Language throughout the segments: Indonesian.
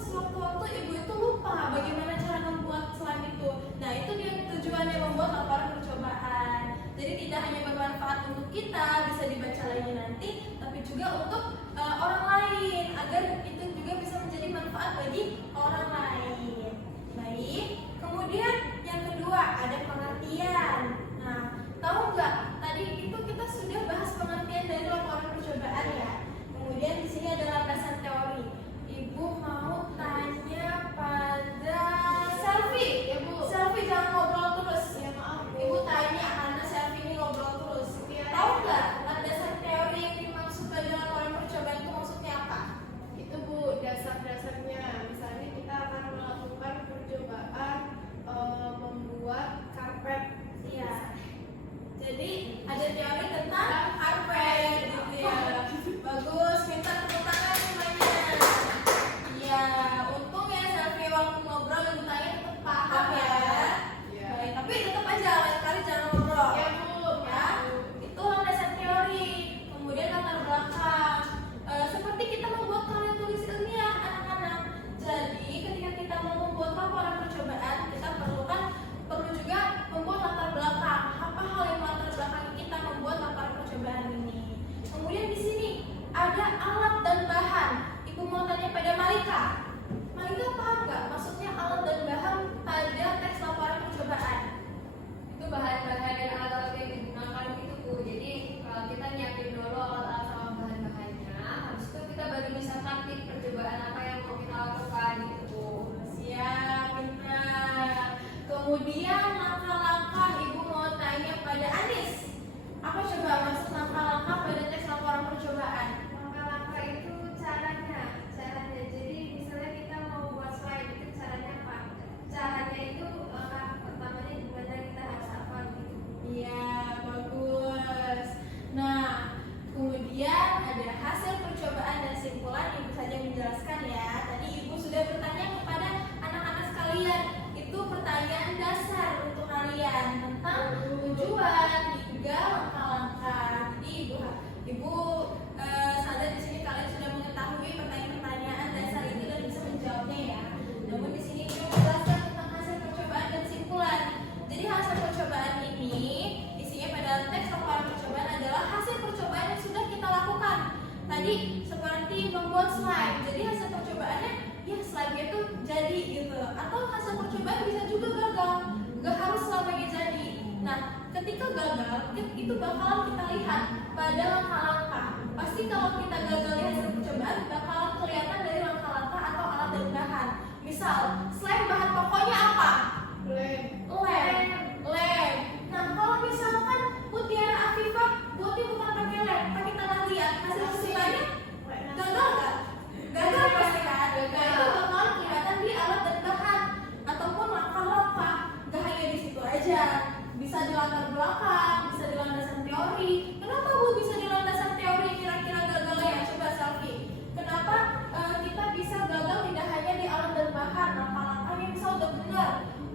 sewaktu-waktu ibu itu lupa bagaimana cara membuat slime itu. Nah, itu dia tujuannya membuat laporan percobaan. Jadi tidak hanya bermanfaat untuk kita, bisa dibaca lagi nanti, tapi juga untuk orang lain, agar itu juga bisa menjadi manfaat bagi orang lain. Baik, kemudian yang kedua ada pengertian. Nah, tahu nggak? Tadi itu kita sudah bahas pengertian dari laporan percobaan ya. Kemudian di sini ada landasan teori. Ibu mau tanya pada Selfie. Ya Bu. Selfie jangan ngobrol terus. Ya maaf. Ibu tanya karena Selfie ini ngobrol terus. Ya. Tahu nggak landasan teori yang dimaksud pada laporan percobaan itu maksudnya apa? Itu Bu, dasar-dasarnya. Misalnya kita akan melakukan percobaan membuat karpet. Iya. Jadi ada teori tentang karpet gitu ya. Bagus, minta tepuk tangan semuanya. Iya, untung ya Selfie waktu ngobrol dan tanya tetap paham ya. Iya. Baik, tapi tetap aja lain kali jangan ngobrol. Ya Bu, Ya, itu landasan teori. Kemudian latar belakang. Seperti kita membuat karya tulis ilmiah anak-anak. Jadi ketika kita mau membuat laporan percobaan, kita perlu juga membuat latar belakang. Apa hal yang latar belakang kita membuat laporan percobaan ini? Kemudian di sini ada alat dan bahan. Ibu mau tanya pada Malika. Malika paham nggak maksudnya alat dan bahan pada teks laporan percobaan? Itu bahan-bahan dan alat-alat yang digunakan itu Bu. Jadi kalau kita nyiapin dulu alat-alat sama bahan-bahannya, habis itu kita baru bisa praktik percobaan apa yang mau kita lakukan gitu Bu. Siap, benar. Kemudian langkah-langkah ibu mau tanya pada Anis. Apa coba maksud langkah-langkah pada teks laporan percobaan? Langkah-langkah itu caranya. Jadi misalnya kita mau buat slide itu caranya apa? Caranya itu langkah pertamanya gimana kita harus apa gitu. Iya, bagus. Nah, kemudian ada hasil percobaan dan simpulan. Ibu saja menjelaskan ya. Tadi ibu sudah bertanya kepada anak-anak sekalian. Itu pertanyaan dasar untuk kalian tentang tujuan juga langkah-langkah. Jadi ibu sadar di sini kalian sudah mengetahui pertanyaan-pertanyaan dasar itu dan bisa menjawabnya ya. Namun di sini ibu menjelaskan tentang hasil percobaan dan simpulan. Jadi hasil percobaan ini isinya pada teks laporan percobaan adalah hasil percobaan yang sudah kita lakukan. Tadi seperti membuat slide. Jadi hasil percobaannya ya slide-nya itu jadi gitu. Atau hasil percobaan bisa juga gagal. Gak harus selamanya jadi. Nah, ketika gagal itu bakalan kita lihat pada langkah-langkah. Pasti kalau kita gagal di hasil percobaan bakalan kelihatan dari langkah-langkah atau alat dan bahan. Misal, slide bahan pokoknya apa? Lem. Nah, kalau misalkan Mutiara Afifah buatnya bukan pakai lem, pakai tanah liat, hasil percobaannya gagal nggak? Gagal pasti kan? Gagal. Itu bakalan kelihatan di alat dan bahan ataupun langkah-langkah. Gak hanya di situ aja, bisa di latar belakang, bisa di landasan teori. Kenapa Bu bisa di landasan teori kira-kira gagalnya? Coba Selfie. Kenapa kita bisa gagal tidak hanya di alat dan bahan? Langkah-langkahnya bisa udah benar,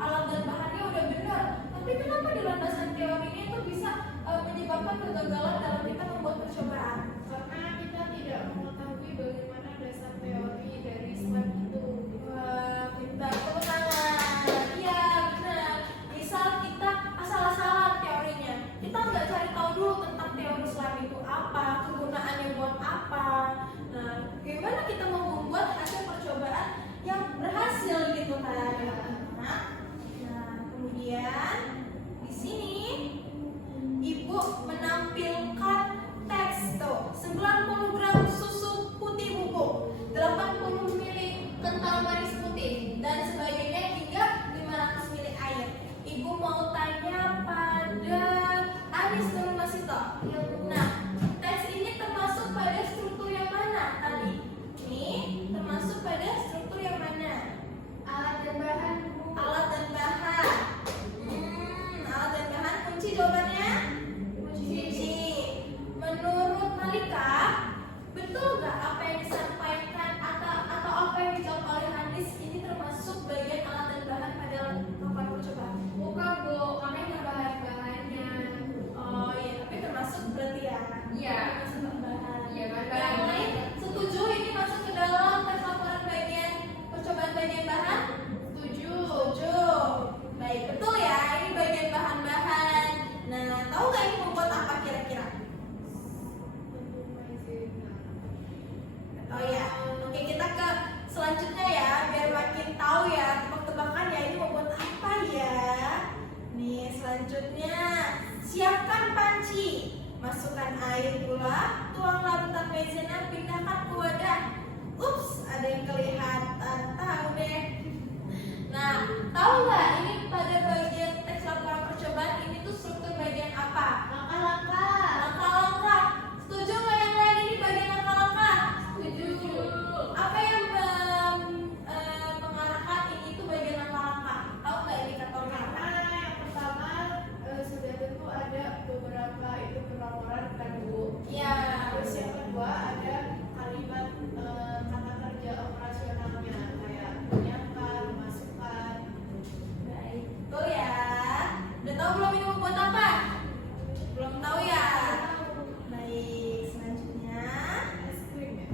alat dan bahannya udah benar. Tapi kenapa di landasan teorinya itu bisa menyebabkan kegagalan dalam kita membuat percobaan? karena kita tidak mengetahui bagaimana dasar teori dari slide itu. Wah, pintar, tepuk tangan. Iya, benar. Misal kita asal-asalan teorinya, kita nggak cari tahu dulu tentang teori slime itu apa, kegunaannya buat apa. Nah, gimana kita mau membuat hasil percobaan yang berhasil gitu kan? Nah, kemudian di sini ibu menampilkan teks tuh 90 gram susu putih bubuk, 80 ml kental manis putih dan sebagainya hingga 500 ml air. Ibu mau tanya pada Anis Nurmasito. Nah, teks ini termasuk pada struktur yang mana tadi? Ini termasuk pada struktur yang mana? Alat dan bahan Bu. Alat dan bahan. Alat dan bahan kunci jawabannya? Kunci. Menurut Malika, betul nggak apa yang disampaikan atau apa yang dijawab oleh Anis ini termasuk Masukkan air pula, tuang larutan maizena, pindahkan ke wadah. Ups, ada yang kelihatan, tahu deh. Nah, tahu nggak ini pada bagian teks laporan percobaan ini tuh struktur bagian apa? Langkah-langkah. Langkah-langkah. Setuju nggak yang lain ini bagian langkah-langkah? Setuju. Apa yang mengarahkan ini tuh bagian langkah-langkah? Tahu nggak indikatornya apa? Karena yang pertama sudah tentu ada beberapa itu pelaporan kan Bu. Iya. Terus yang kedua ada kalimat kata kerja operasionalnya kayak menyiapkan, memasukkan. Baik, betul ya. Udah tahu belum ini mau buat apa? Belum tahu ya? Baik, selanjutnya. Es krim ya.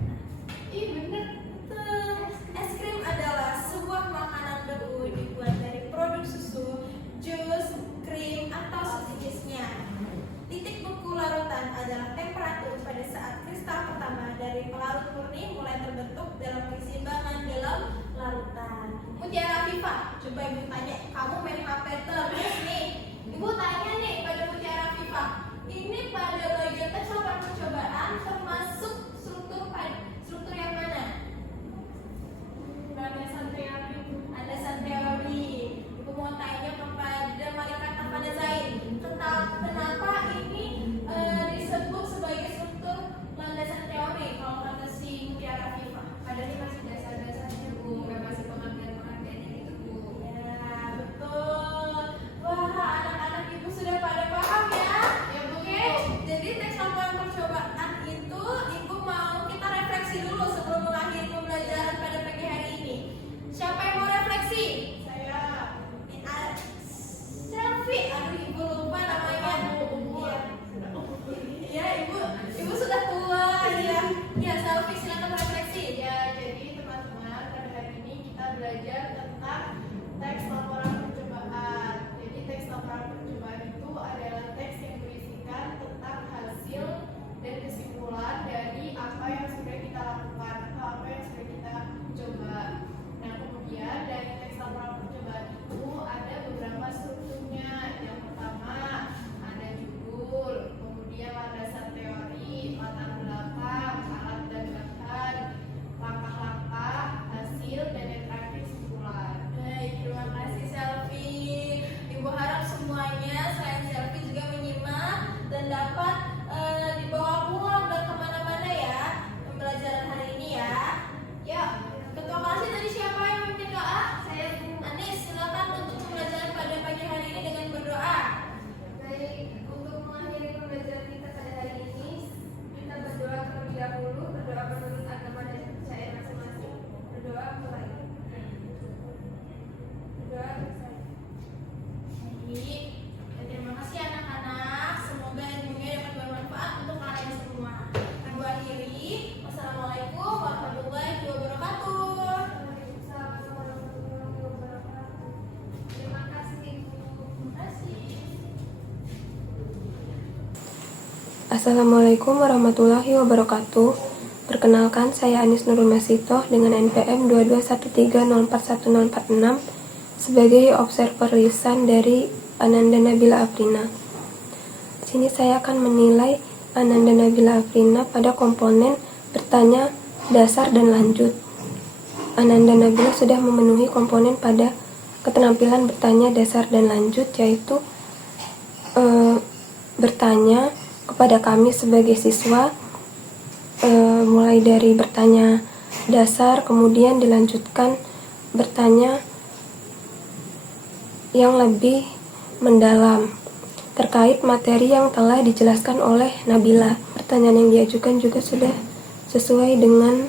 Ih bener. Betul. Es krim adalah sebuah makanan beku dibuat dari produk susu, jus, krim, atau sejenisnya. Titik beku larutan adalah temperatur pada saat kristal pertama dari pelarut murni mulai terbentuk dalam keseimbangan dalam larutan. Mutiara Viva, coba ibu tanya, kamu main HP terus nih? Ibu tanya nih pada Mutiara Viva, ini pada bagian tes laporan percobaan termasuk struktur yang mana? Landasan teori. Landasan teori. Ibu mau tanya kepada Malika Tafana Zain, kenapa ini disebut sebagai struktur landasan teori kalau kata si Mutiara Viva? Padahal ini masih dasar-dasarnya Bu, kayak masih pengertian-pengertiannya gitu Bu. Ya, betul. Wah, anak-anak ibu sudah pada paham ya? Ya Bu. Oke, jadi teks laporan percobaan itu ibu mau kita refleksi dulu sebelum mengakhiri pembelajaran pada pagi hari ini. Siapa yang mau refleksi? Saya. Selfie, aduh ibu lupa namanya. Umur. Iya, ibu sudah tua. Iya, ya selfie silakan refleksi. Ya, jadi teman-teman pada hari ini kita belajar tentang teks laporan percobaan. Jadi teks laporan percobaan itu adalah teks yang berisikan tentang hasil dan kesimpulan dari apa yang sudah kita lakukan atau apa yang sudah kita coba. Nah, kemudian dari teks laporan percobaan itu ada beberapa strukturnya. Yang pertama ada judul, kemudian landasan teori, latar belakang, alat dan bahan, langkah-langkah, hasil, dan yang terakhir kesimpulan. Baik, terima kasih Selfie. Ibu harap semuanya selain Selfie juga menyimak dan dapat dibawa pulang dan kemana-mana ya pembelajaran hari ini ya. Ya, ketua kelasnya tadi siapa yang memimpin doa? Saya Bu Anis. Silakan untuk pembelajaran pada pagi hari ini dengan berdoa. Baik, untuk mengakhiri pembelajaran kita pada hari ini, kita berdoa terlebih dahulu, berdoa menurut agama dan kepercayaan masing-masing. Berdoa mulai. Berdoa selesai. Baik, dan terima kasih anak-anak. Semoga ilmunya dapat bermanfaat untuk kalian semua. Ibu akhiri. Wassalamualaikum warahmatullahi wabarakatuh. Waalaikumsalam warahmatullahi wabarakatuh. Terima kasih Bu. Terima kasih. Assalamualaikum warahmatullahi wabarakatuh. Perkenalkan, saya Anis Nurul Masitoh dengan NPM 2213041046 sebagai observer lisan dari Ananda Nabila Afrina. Di sini saya akan menilai Ananda Nabila Afrina pada komponen bertanya, dasar, dan lanjut. Ananda Nabila sudah memenuhi komponen pada keterampilan bertanya, dasar, dan lanjut, yaitu bertanya kepada kami sebagai siswa, mulai dari bertanya dasar, kemudian dilanjutkan bertanya yang lebih mendalam terkait materi yang telah dijelaskan oleh Nabila. Pertanyaan yang diajukan juga sudah sesuai dengan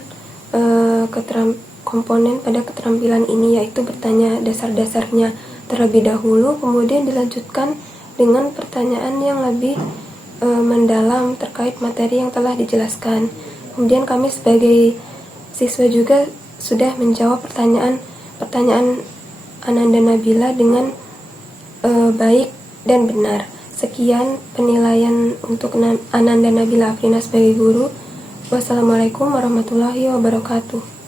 komponen pada keterampilan ini, yaitu bertanya dasar-dasarnya terlebih dahulu, kemudian dilanjutkan dengan pertanyaan yang lebih mendalam terkait materi yang telah dijelaskan. Kemudian kami sebagai siswa juga sudah menjawab pertanyaan Ananda Nabila dengan baik dan benar. Sekian penilaian untuk Ananda Nabila Afrina sebagai guru. Wassalamualaikum warahmatullahi wabarakatuh.